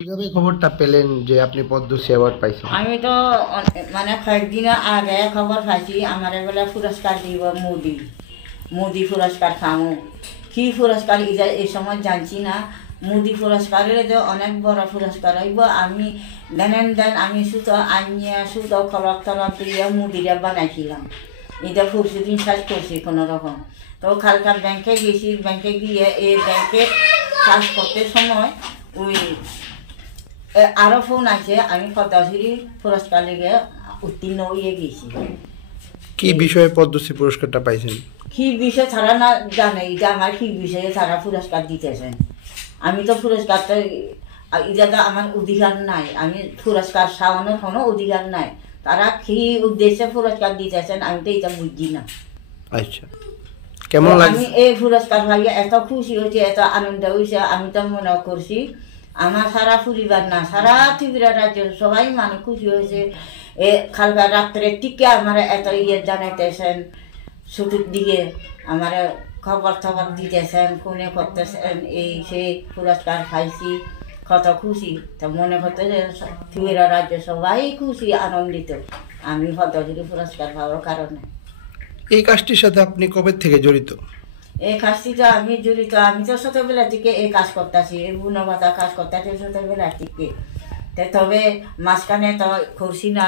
কিভাবে খবরটা পেলেন যে আপনি পদ্মশ্রী অ্যাওয়ার্ড পাইছেন? আমি তো মানে কয়েকদিন আগে খবর পাইছি আমার বলে পুরস্কার দিব মোদি পুরস্কার খামু। কি পুরস্কার এই সময় জানছি না। মোদি পুরস্কারের যে অনেক বড় পুরস্কার হইব। আমি দেন আমি সুতো আনিয়া সুতো খলক তলক দিয়ে মুদিরে বানাইছিলাম। এটা পরশুদিন কাজ করছি কোনো রকম। তো কালকার ব্যাংকে গেছি, ব্যাংকে গিয়ে এই ব্যাংকে কাজ করতে সময় ওই আরো ফোন আছে, আমি পদ্মশ্রী পুরস্কার লেগে উত্তীর্ণ হয়ে গেছি। কি বিষয়ে পদ্মশ্রী পুরস্কারটা পাইছেন? কি বিষয় তারা না জানে, এটা আমার কি বিষয়ে তারা পুরস্কার দিতেছেন। আমি তো পুরস্কারটা এটা তো আমার অধিকার নাই, আমি পুরস্কার চাওয়ানোর কোনো অধিকার নাই। তারা কি উদ্দেশ্যে পুরস্কার দিতেছেন আমি তো এটা বুঝছি না। আচ্ছা, কেমন লাগছে? আমি এই পুরস্কার ভাইয়া এত খুশি হয়েছে, এত আনন্দ হয়েছে। আমি তো মনে করছি আমার সারা পরিবার না, সারা ত্রিপুরা রাজ্য সবাই মানুষ খুশি হয়েছে। কালকা রাত্রে টিকে আমার এত জানাইতেছেন, ছুটির দিকে আমার খবর টবর দিতেছেন, ফোনে করতেছেন, এই সেই পুরস্কার পাইছি, কত খুশি। তা মনে করতে যে ত্রিপুরা রাজ্য সবাই খুশি আনন্দিত আমি পদ্মশ্রী পুরস্কার পাওয়ার কারণে। এই কাজটির সাথে আপনি কবে থেকে জড়িত? এই কাজটিতে আমি জড়িত, আমি তো ছোটবেলা থেকে এই কাজ করতেছি, এই বুনবাতা কাজ করতেছি ছোটবেলা থেকে। তবে মাঝখানে তো করছি না,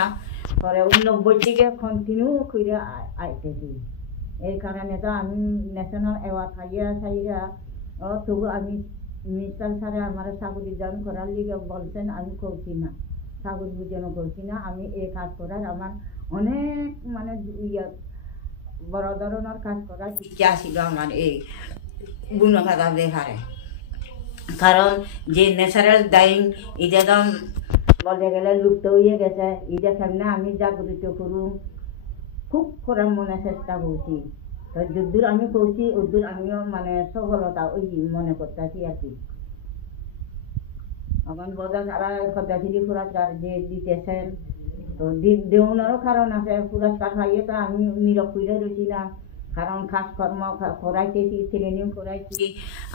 পরে 90 থেকে কন্টিনিউ করে আইতেছি। এই কারণে তো আমি ন্যাশনাল অ্যাওয়ার্ড খাইয়া তবু আমি মিনিস্টার স্যারে আমার চাকরি দান করার লিগে বলছেন, আমি করছি না, চাকরি বুঝান করছি না। আমি এই কাজ করার আমার অনেক মানে বড় ধরনের কাজ করার ইচ্ছা ছিল আমার এই বুনকাটা ব্যাপারে। কারণ যে ন্যাচারাল ডাইং এটা তো বলতে গেলে লুপ্ত হয়ে গেছে। এটা সামনে আমি জাগরিত করুন খুব করার মনে চেষ্টা করছি। তো যদ্দূর আমি করছি ওদ্দূর আমিও মানে সফলতা ওই মনে করতেছি আর কি। এখন বোঝা তারা পদ্মশ্রী পুরস্কার যে দিতেছেন, তো দেওয়ারও কারণ আছে। পুরস্কার পাইয়ে তো আমি নীরব করে রয়েছি না, কারণ কাজকর্ম করাইতেছি, ট্রেনিং করাইছি।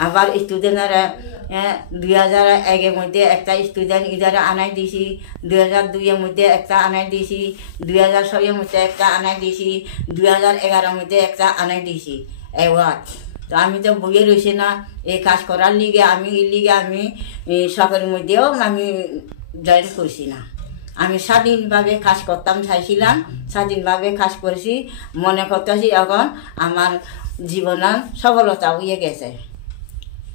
আবার স্টুডেন্টরা 2001-এর মধ্যে একটা স্টুডেন্ট ইদারে আনাই দিয়েছি, 2002-এর মধ্যে একটা আনাই দিয়েছি, 2006-এর মধ্যে একটা আনাই দিয়েছি, 2011-এর মধ্যে একটা আনাই দিয়েছি অ্যাওয়ার্ড। তো আমি তো বইয়ে রয়েছি না এই কাজ করার লিগে। আমি এই লিগে আমি সরকারের মধ্যেও আমি জয়েন করছি না। আমি স্বাধীনভাবে কাজ করতাম চাইছিলাম, স্বাধীনভাবে কাজ করেছি। মনে করতেছি এখন আমার জীবনের সফলতা হয়ে গেছে।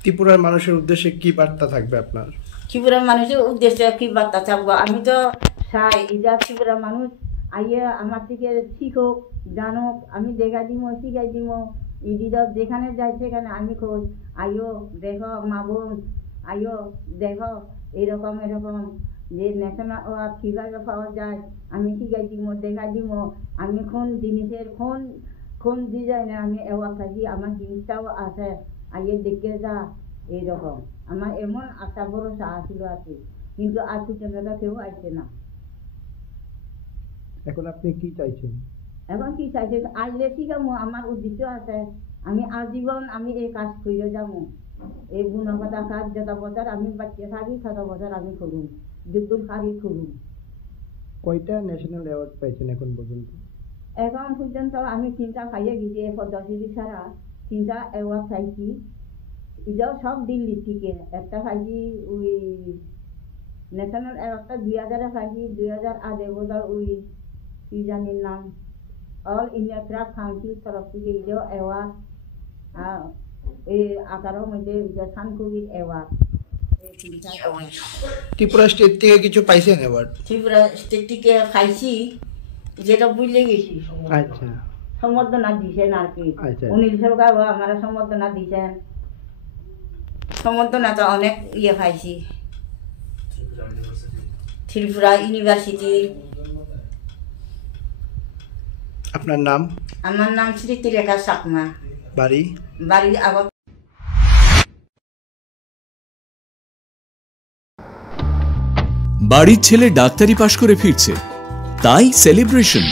ত্রিপুরার মানুষের উদ্দেশ্যে কি বার্তা থাকবে আপনার? ত্রিপুরার মানুষের উদ্দেশ্যে কি বার্তা থাকবো, আমি তো চাই এটা ত্রিপুরার মানুষ আইয়ে আমার থেকে শিখুক, জানুক। আমি দেখা দিব, শিখাই দিব। ইদিদর যেখানে যাই সেখানে আমি খোঁজ আইও দেখো মা বোন, আইও দেখো এরকম যে ন্যাশনাল অ্যাওয়ার্ড কীভাবে পাওয়া যায় আমি শিখাই দিব, দেখাই দিব। আমি কোন জিনিসের কোন ডিজাইনে আমি অ্যাওয়ার্ড পাইছি, আমার জিনিসটাও আছে, আইয়ে দেখে যা। এইরকম আমার এমন আশা ভরসা আসছিল আর কি, কিন্তু আজ পর্যন্ত কেউ আসছে না। এখন আপনি কি চাইছেন? এখন কি চাইছে আসলে ঠিক আছে, আমার উদ্দেশ্য আছে আমি আজীবন আমি এই কাজ করে যাবো। এই গুণগতা কাজ যত বছর আমি বাচ্চা থাকি তত বছর আমি করুন, যুদ্ধ কারি করুন। কয়টা ন্যাশনাল অ্যাওয়ার্ড পাইছেন এখন পর্যন্ত? এখন পর্যন্ত আমি 3টা পাইয়ে গেছি, পদ্মশ্রী ছাড়া 3টা অ্যাওয়ার্ড পাইছি। এটাও সব দিল্লি থেকে। একটা পাইছি ওই ন্যাশনাল অ্যাওয়ার্ডটা 2000-এ পাইছি, 2008 বোধহয় ওই কি জানির নাম অল ইন্ডিয়া ক্রাফট কাউন্সিল তরফ থেকে এটাও অ্যাওয়ার্ড। এই 18-র মধ্যে সানকবির অ্যাওয়ার্ড। ত্রিপুরা স্টেট থেকে কিছু পাইছেন অ্যাওয়ার্ড? ত্রিপুরা স্টেট থেকে পাইছি, যেটা বুঝলে গেছি। আচ্ছা, সম্বর্ধনা দিছেন আর কি। আচ্ছা। অনিল সরকার আমার সম্বর্ধনা দিছেন। সম্বর্ধনা তো অনেক পাইছি। ত্রিপুরা ইউনিভার্সিটি। আপনার নাম? আমার নাম স্মৃতিরেখা চাকমা। বাড়ি? বাড়ি আগত। বাড়ির ছেলে ডাক্তারি পাশ করে ফিরছে, তাই সেলিব্রেশন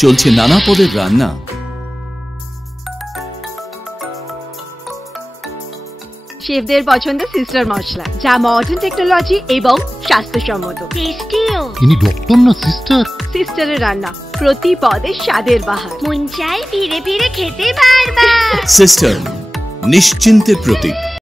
চলছে। নানা পদের রান্না, শেফদের পছন্দ সিস্টার মশলা, যা মডার্ন টেকনোলজি এবং স্বাস্থ্যসম্মত। টেস্টিও। ইনি ডক্টর না সিস্টার? সিস্টারের রান্না প্রতি পদে স্বাদের বাহার। মন চাই ফিরে ফিরে খেতে বারবার। সিস্টার, নিশ্চিন্তের প্রতীক।